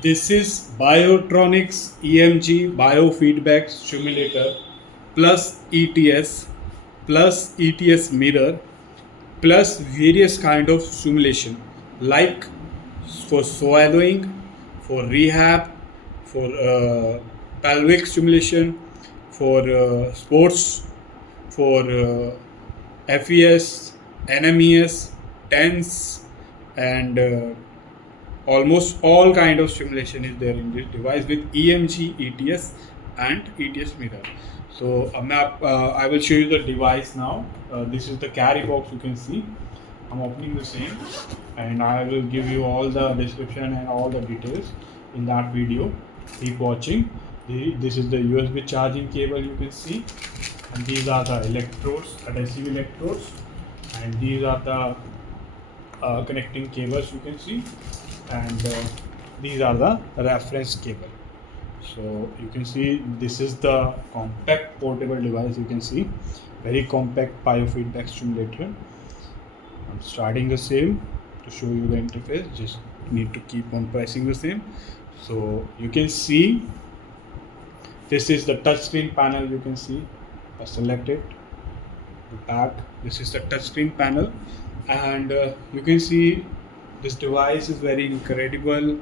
This is Biotronix EMG Biofeedback Stimulator plus ETS mirror plus various kind of stimulation like for swallowing, for rehab, for pelvic stimulation, for sports, for FES, NMES, TENS, and almost all kind of stimulation is there in this device with EMG, ETS, and ETS mirror. So I will show you the device now. This is the carry box. You can see I'm opening the same, and I will give you all the description and all the details in that video. Keep watching. This is the USB charging cable, you can see, and these are the electrodes, adhesive electrodes, and these are the connecting cables, you can see, and these are the reference cable. So you can see this is the compact portable device. You can see very compact biofeedback stimulator. I'm starting the same to show you the interface. Just need to keep on pressing the same. So you can see this is the touchscreen panel. You can see I select it, the back. This is the touchscreen panel, and you can see this device is very incredible,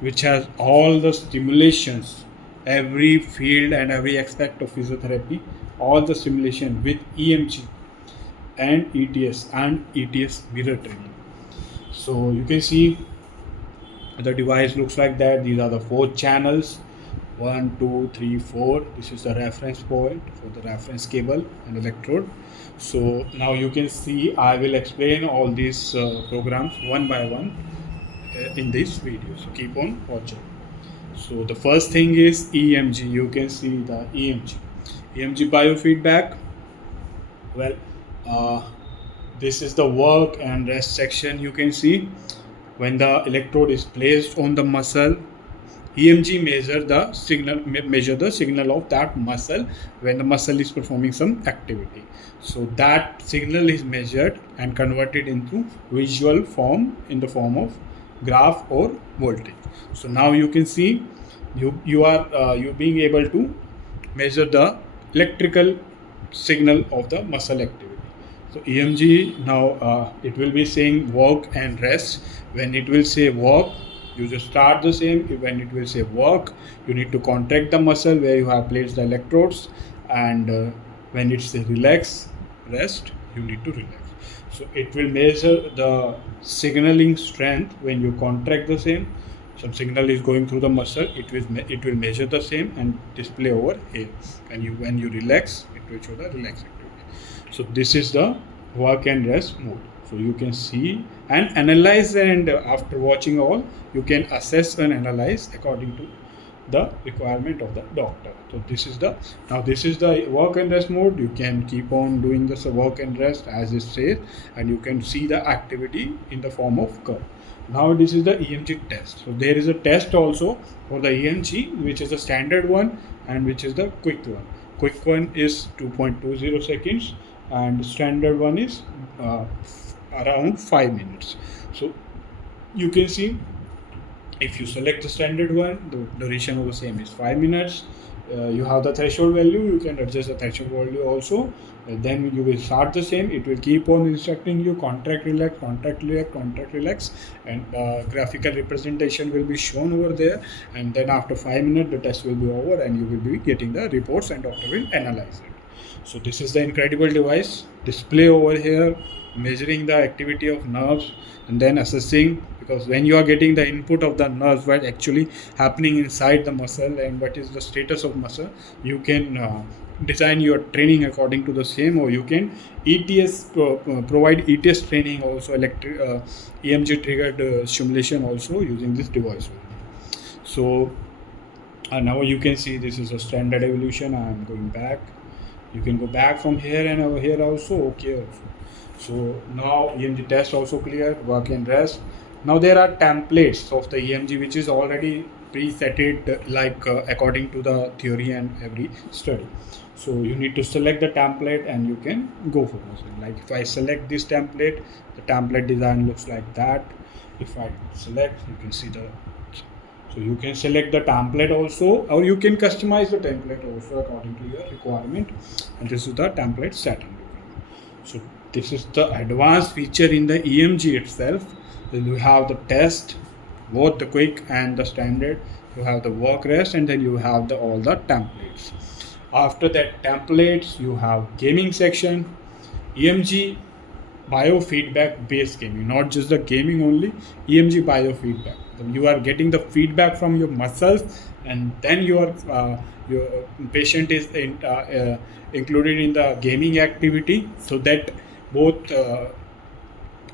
which has all the stimulations, every field and every aspect of physiotherapy, all the stimulation with EMG and ETS mirror training. So you can see the device looks like that. These are the 4 channels, 1, 2, 3, 4. This is the reference point for the reference cable and electrode. So now you can see I will explain all these programs one by one in this video. So keep on watching. So the first thing is EMG. You can see the EMG biofeedback. Well, this is the work and rest section. You can see when the electrode is placed on the muscle, EMG measure the signal of that muscle when the muscle is performing some activity. So that signal is measured and converted into visual form in the form of graph or voltage. So now you can see you are being able to measure the electrical signal of the muscle activity. So EMG now it will be saying work and rest. When it will say work, you just start the same. When it will say work, you need to contract the muscle where you have placed the electrodes, and when it says relax, rest, you need to relax. So it will measure the signaling strength when you contract the same. Some signal is going through the muscle. It will measure the same and display over here. And when you relax, it will show the relax activity. So this is the work and rest mode. So you can see and analyze, and after watching all, you can assess and analyze according to the requirement of the doctor. So this is the work and rest mode. You can keep on doing this work and rest as it says, and you can see the activity in the form of curve. Now this is the EMG test. So there is a test also for the EMG, which is the standard one and which is the quick one. Quick one is 2.20 seconds and standard one is around 5 minutes. So you can see if you select the standard one, the duration of the same is 5 minutes. You have the threshold value, you can adjust the threshold value also. Then you will start the same. It will keep on instructing you contract, relax, contract, relax, contract, relax, and graphical representation will be shown over there. And then after 5 minutes, the test will be over, and you will be getting the reports, and doctor will analyze it. So this is the incredible device. Display over here, measuring the activity of nerves, and then assessing, because when you are getting the input of the nerves, what actually happening inside the muscle and what is the status of muscle, you can design your training according to the same, or you can provide ETS training also, EMG triggered stimulation also using this device. So now you can see this is a standard evolution. I am going back. You can go back from here and over here also. Okay also. So now EMG test also clear, work and rest. Now there are templates of the EMG which is already presetted according to the theory and every study. So you need to select the template and you can go for this. Like if I select this template, the template design looks like that. If I select, you can see the So you can select the template also, or you can customize the template also according to your requirement. And this is the template setting. So this is the advanced feature in the EMG itself. Then you have the test, both the quick and the standard. You have the work rest, and then you have all the templates. After that templates, you have gaming section, EMG biofeedback based gaming, not just the gaming only, EMG biofeedback. You are getting the feedback from your muscles, and then your patient is included in the gaming activity, so that both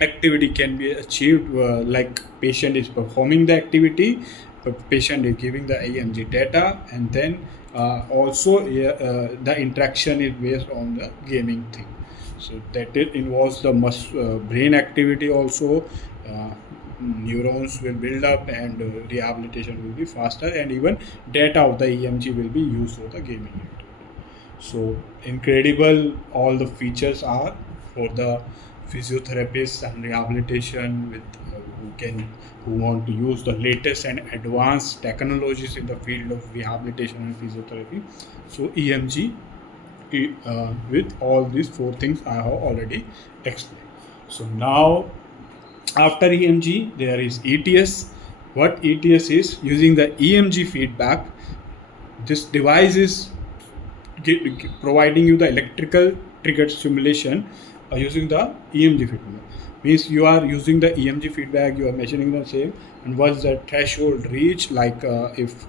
activity can be achieved, like patient is performing the activity, the patient is giving the EMG data, and then also the interaction is based on the gaming thing. So that it involves the brain activity also. Neurons will build up, and rehabilitation will be faster, and even data of the EMG will be used for the gaming activity. So incredible all the features are for the physiotherapists and rehabilitation with who want to use the latest and advanced technologies in the field of rehabilitation and physiotherapy. So EMG with all these four things I have already explained. So now after EMG there is ETS. What ETS is? Using the EMG feedback, this device is providing you the electrical triggered stimulation using the EMG feedback. Means you are using the EMG feedback, you are measuring the same, and once the threshold reach, like if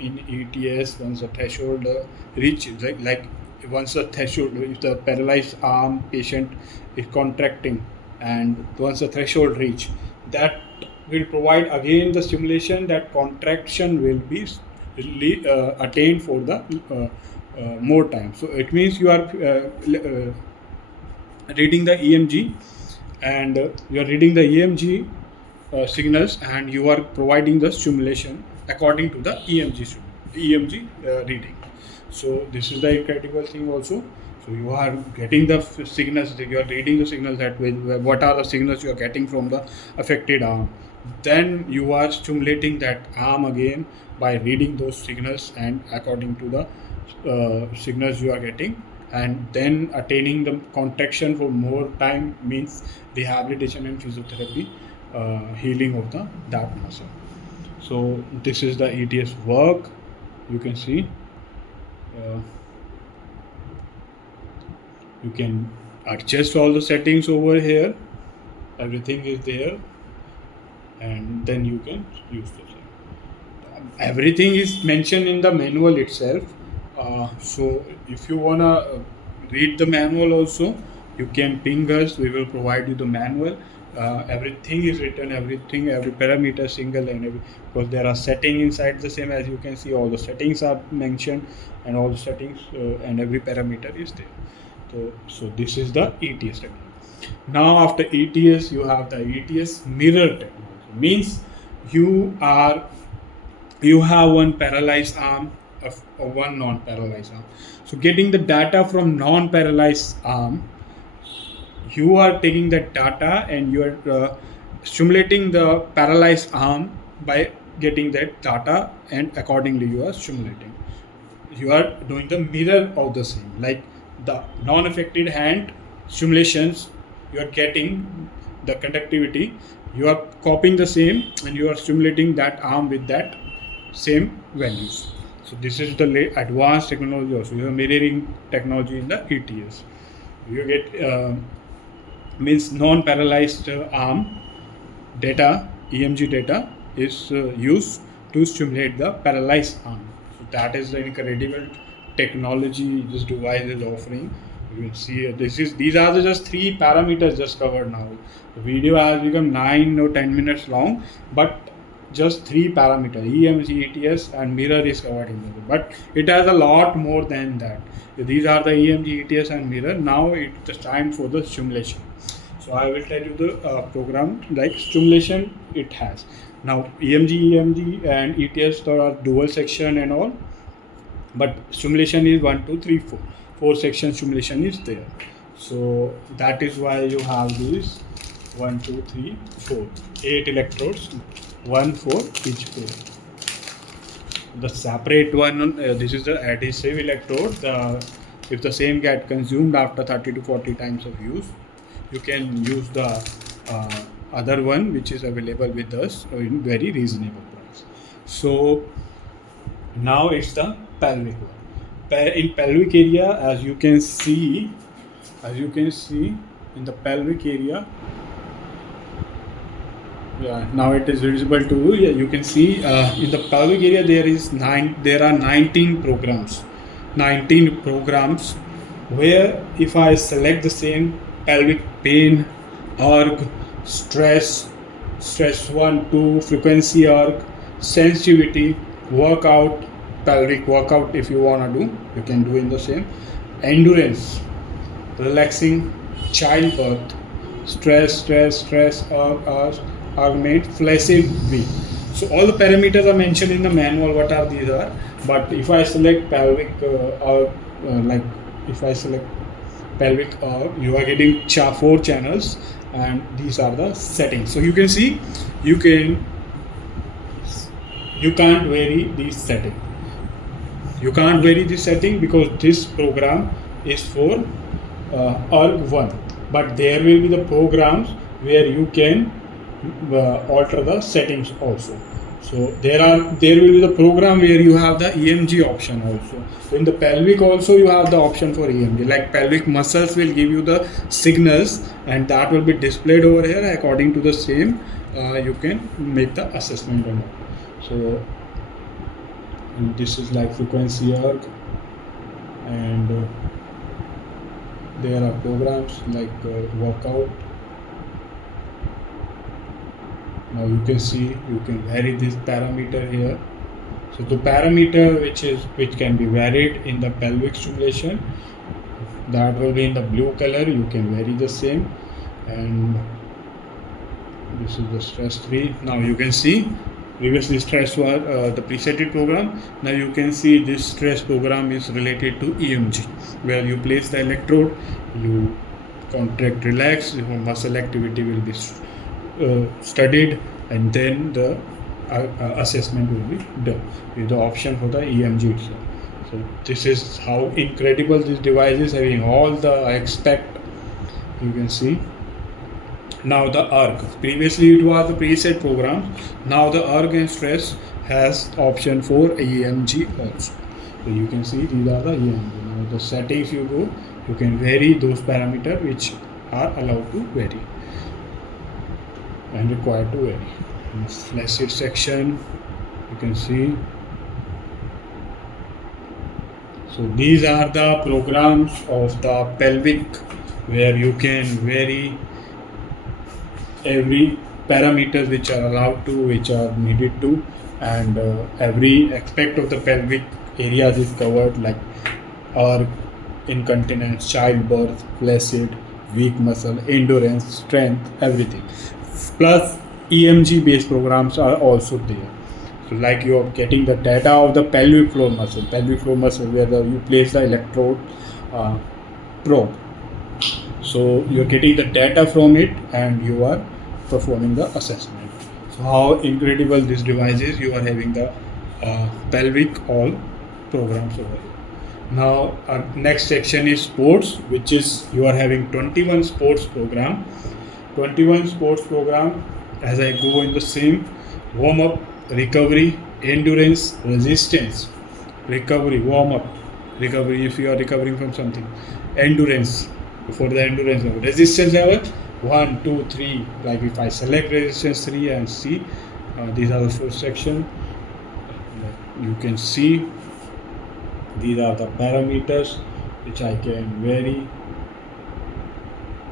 in ETS, once the threshold reaches, like once the threshold, if the paralyzed arm patient is contracting, and once the threshold reach, that will provide again the stimulation, that contraction will be attained for the more time. So it means you are reading the EMG, and you are reading the EMG signals, and you are providing the stimulation according to the EMG reading. So this is the incredible thing also. So you are getting the signals, you are reading the signals, that what are the signals you are getting from the affected arm. Then you are stimulating that arm again by reading those signals, and according to the signals you are getting, and then attaining the contraction for more time, means rehabilitation and physiotherapy, healing of that muscle. So this is the ETS work. You can see you can adjust all the settings over here, everything is there, and then you can use this. Everything is mentioned in the manual itself. So if you wanna read the manual also, you can ping us, we will provide you the manual. Everything is written, every parameter single, and because there are settings inside the same, as you can see, all the settings are mentioned, and all the settings and every parameter is there. So this is the ETS technology. Now after ETS, you have the ETS mirror technology. Means you have one paralyzed arm or one non-paralyzed arm. So getting the data from non-paralyzed arm, you are taking that data and you are stimulating the paralyzed arm by getting that data, and accordingly you are stimulating. You are doing the mirror of the same, like the non-affected hand stimulations, you are getting the conductivity, you are copying the same, and you are stimulating that arm with that same values. So this is the advanced technology also. You have mirroring technology in the ETS. You get means non-paralyzed arm data, EMG data is used to stimulate the paralyzed arm. So that is the incredible technology this device is offering. You will see these are just 3 parameters just covered now. The video has become 9 or 10 minutes long, but just 3 parameters, EMG, ETS, and mirror is covered in there. But it has a lot more than that. These are the EMG, ETS, and mirror. Now it's time for the stimulation. So I will tell you the program, like stimulation it has. Now EMG, and ETS, there are dual section and all, but stimulation is 1, 2, 3, 4. 4 section stimulation is there. So that is why you have these 1, 2, 3, 4, 8 electrodes one for each pole. The separate one, this is the adhesive electrode. If the same get consumed after 30 to 40 times of use, you can use the other one which is available with us in very reasonable price. So now it's the pelvic one. In pelvic area, as you can see in the pelvic area, yeah, now it is visible to you. Yeah, you can see in the pelvic area there are 19 programs where if I select the same pelvic pain, org, stress 1, 2, frequency org, sensitivity, workout, pelvic workout, if you want to do, you can do in the same, endurance, relaxing, childbirth, stress, augment, flaccid V. So all the parameters are mentioned in the manual. What are these are? But if I select pelvic if I select pelvic, you are getting 4 channels, and these are the settings. So you can see you can't vary this setting. You can't vary this setting because this program is for org1, but there will be the programs where you can alter the settings also. So there will be the program where you have the EMG option also. So in the pelvic also you have the option for EMG, like pelvic muscles will give you the signals, and that will be displayed over here. According to the same, you can make the assessment on it. So and this is like frequency erg, and there are programs like workout. Now you can see you can vary this parameter here. So the parameter which can be varied in the pelvic stimulation, that will be in the blue color. You can vary the same, and this is the stress 3. Now you can see previously stress was the presetted program. Now you can see this stress program is related to EMG, where you place the electrode, you contract, relax, your muscle activity will be studied, and then the assessment will be done with the option for the EMG itself. So this is how incredible this device is, having all the aspect. You can see now the ERG. Previously it was the preset program. Now the ERG and stress has option for EMG also. So you can see these are the EMG. Now the settings you go, you can vary those parameters which are allowed to vary and required to vary. In flaccid section, you can see. So these are the programs of the pelvic where you can vary every parameters which are allowed to, which are needed to, and every aspect of the pelvic areas is covered, like incontinence, childbirth, flaccid, weak muscle, endurance, strength, everything. Plus EMG based programs are also there. So like you are getting the data of the pelvic floor muscle where you place the electrode probe. So you are getting the data from it and you are performing the assessment. So how incredible this device is. You are having the pelvic all programs over here. Now our next section is sports, which is you are having 21 sports program. 21 sports program, as I go in the same: warm up, recovery, endurance, resistance, recovery, warm up, recovery if you are recovering from something, endurance, before the endurance level, resistance level 1, 2, 3. Like if I select resistance 3 and see, these are the 4 sections. You can see these are the parameters which I can vary,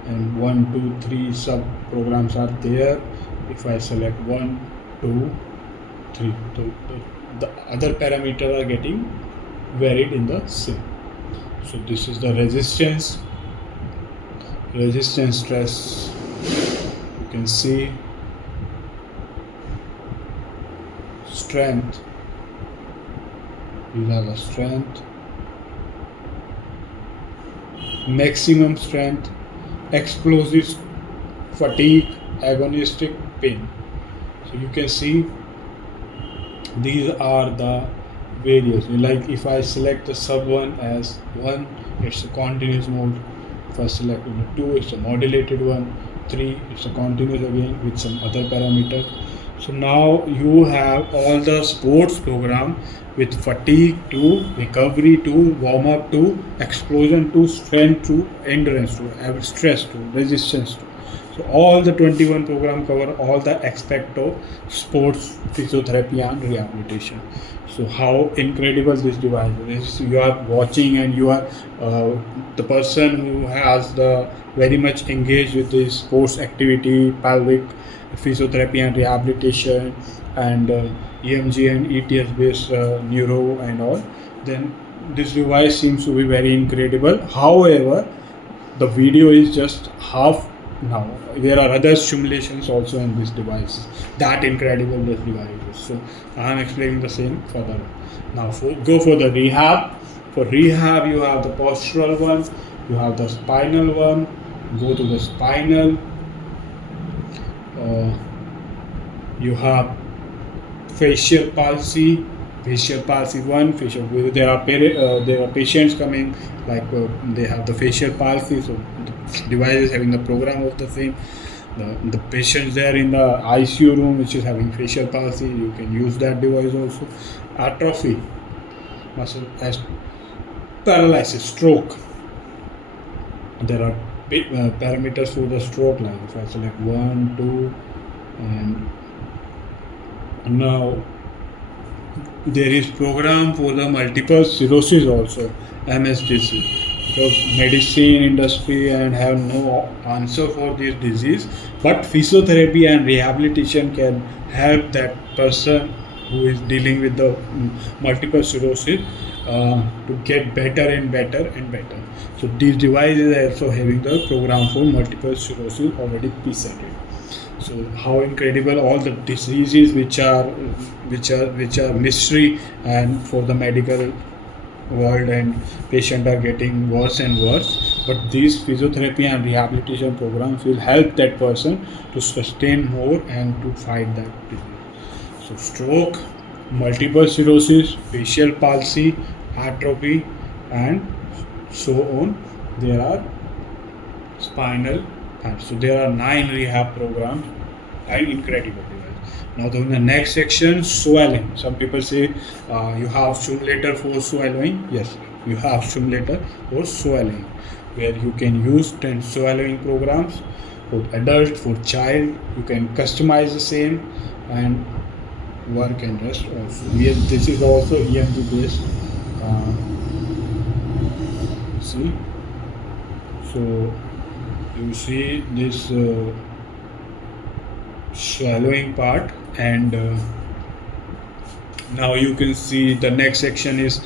and 1, 2, 3 sub programs are there. If I select 1, 2, 3, so the other parameters are getting varied in the same. So this is the resistance stress. You can see strength. These are the strength, maximum strength, explosive, fatigue, agonistic, pain. So you can see these are the various. Like if I select the sub 1 as 1, it's a continuous mode. If I select the 2, it's a modulated one. 3, it's a continuous again with some other parameters. So now you have all the sports program with fatigue to recovery to warm up to explosion to strength to endurance to stress to resistance to. So all the 21 program cover all the aspect of sports, physiotherapy and rehabilitation. So how incredible this device is. You are watching and you are the person who has the very much engaged with this sports activity, pelvic, physiotherapy and rehabilitation and EMG and ETS based neuro and all. Then this device seems to be very incredible. However, the video is just half now. There are other simulations also in this device. That incredible this device is. So I am explaining the same further. Now go for the rehab. For rehab you have the postural one, you have the spinal one. Go to the spinal. You have facial palsy 1, facial. There are patients coming like they have the facial palsy, so the device is having the program of the same. The patients there in the ICU room which is having facial palsy, you can use that device also. Atrophy, muscle as paralysis, stroke. There are parameters for the stroke, like if I select 1, 2, and now there is program for the multiple sclerosis also, MSDC, because medicine industry and have no answer for this disease, but physiotherapy and rehabilitation can help that person who is dealing with the multiple sclerosis to get better and better and better. So these devices are also having the program for multiple sclerosis already presented. So how incredible all the diseases which are mystery and for the medical world, and patients are getting worse and worse, but these physiotherapy and rehabilitation programs will help that person to sustain more and to fight that disease. So stroke, multiple sclerosis, facial palsy, atrophy and so on. There are spinal. So there are 9 rehab programs and incredible device. Now the next section, swallowing. Some people say you have stimulator for swallowing. Yes, you have stimulator for swallowing, where you can use 10 swallowing programs for adult, for child. You can customize the same and work and rest also. This is also EMG based. See, so you see this swallowing part, and now you can see the next section is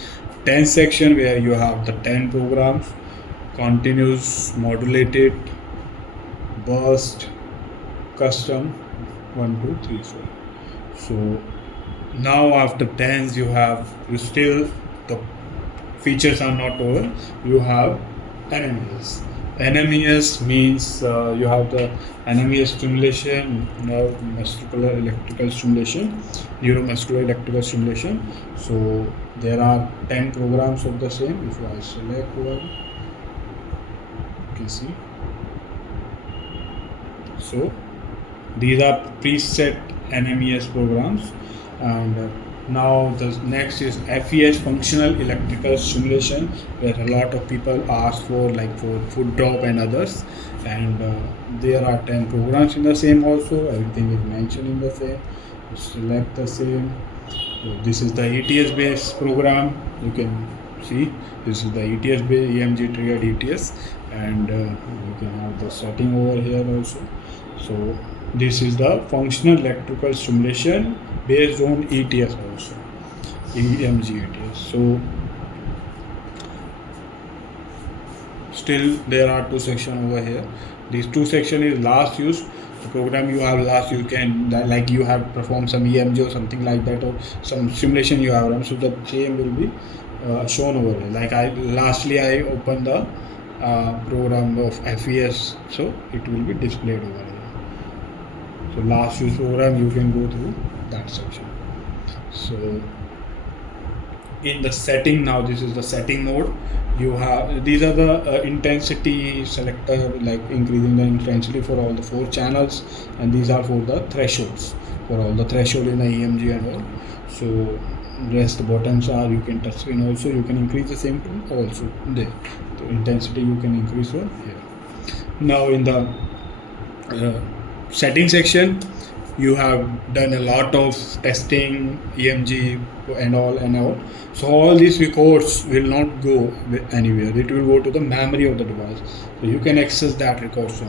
10 section, where you have the 10 programs: continuous, modulated, burst, custom, 1, 2, 3, 4. So now after 10s you still, the features are not over. You have NMES. NMES means you have the NMES stimulation, neuromuscular electrical stimulation, neuromuscular electrical stimulation. So there are 10 programs of the same. If I select one, you can see. So these are preset NMES programs, and now the next is FES, functional electrical stimulation, where a lot of people ask for, like for foot drop and others, and there are 10 programs in the same also. Everything is mentioned in the same. Select the same. So this is the ETS based program. You can see this is the ETS based EMG triggered ETS, and you can have the setting over here also. So this is the functional electrical stimulation based on ETS also, EMG ETS. So still there are 2 sections over here. These 2 sections is last use. The program you have last, you can, like you have performed some EMG or something like that, or some simulation you have run, so the same will be shown over here. Like I opened the program of FES, so it will be displayed over here. So last few program you can go through that section. So in the setting, now this is the setting mode. You have, these are the intensity selector, like increasing the intensity for all the 4 channels, and these are for the thresholds, for all the threshold in the EMG and all. So rest buttons are, you can touch screen also, you can increase the same tone also there. The intensity you can increase from here. Now in the setting section, you have done a lot of testing, EMG and all. So all these records will not go anywhere. It will go to the memory of the device. So you can access that record from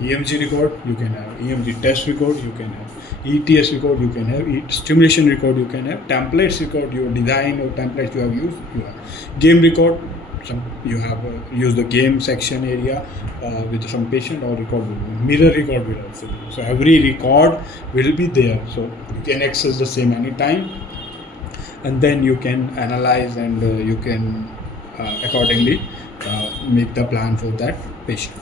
here. EMG record you can have, EMG test record you can have, ETS record you can have, stimulation record you can have, templates record, your design or templates you have used, you have. Game record, you have use the game section area with some patient, or record will be. Mirror record will also be. So every record will be there, so you can access the same anytime, and then you can analyze, and you can accordingly make the plan for that patient.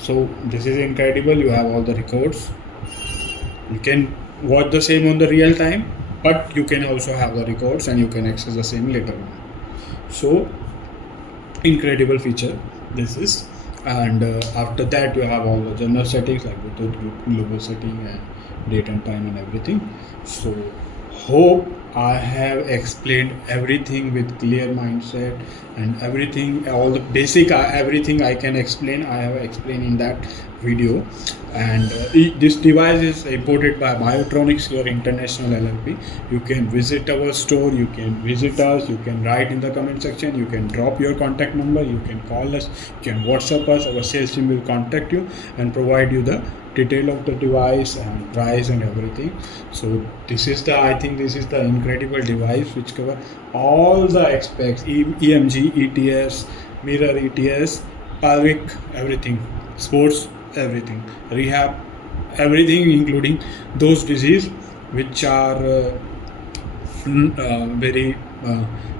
So this is incredible. You have all the records. You can watch the same on the real time, but you can also have the records and you can access the same later on. So incredible feature this is. And after that you have all the general settings like the global setting and date and time and everything. So hope I have explained everything with clear mindset, and everything, all the basic everything I can explain, I have explained in that video. And this device is imported by Biotronix, your international LLP. You can visit our store, you can visit us, you can write in the comment section, you can drop your contact number, you can call us, you can WhatsApp us. Our sales team will contact you and provide you the detail of the device and price and everything. So this is the, I think this is the incredible device which cover all the aspects, EMG, ETS, mirror ETS, pelvic, everything, sports, everything, rehab, everything, including those diseases which are very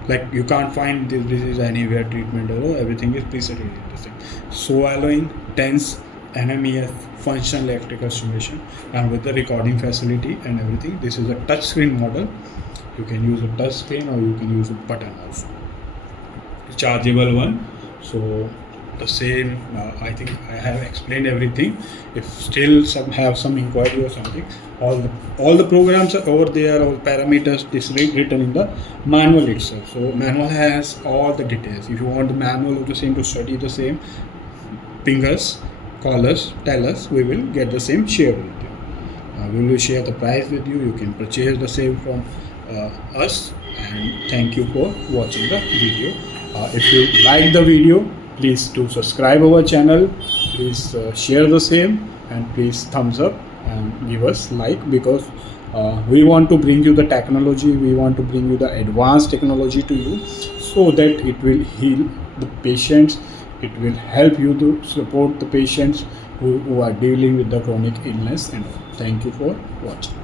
like you can't find this disease anywhere, treatment or everything is precisely the same. Swallowing, tense, NMES, functional electrical stimulation, and with the recording facility and everything. This is a touch screen model. You can use a touch screen or you can use a button also. Chargeable one. So the same, I think I have explained everything. If still have some inquiry or something, all the programs are over there, all parameters is written in the manual itself. So manual has all the details. If you want the manual of the same to study the same, ping us, call us, tell us, we will get the same shared with you. We will share the price with you. You can purchase the same from us. And thank you for watching the video. If you like the video, please do subscribe our channel, please share the same, and please thumbs up and give us like, because we want to bring you the technology, we want to bring you the advanced technology to you, so that it will heal the patients, it will help you to support the patients who are dealing with the chronic illness and all. Thank you for watching.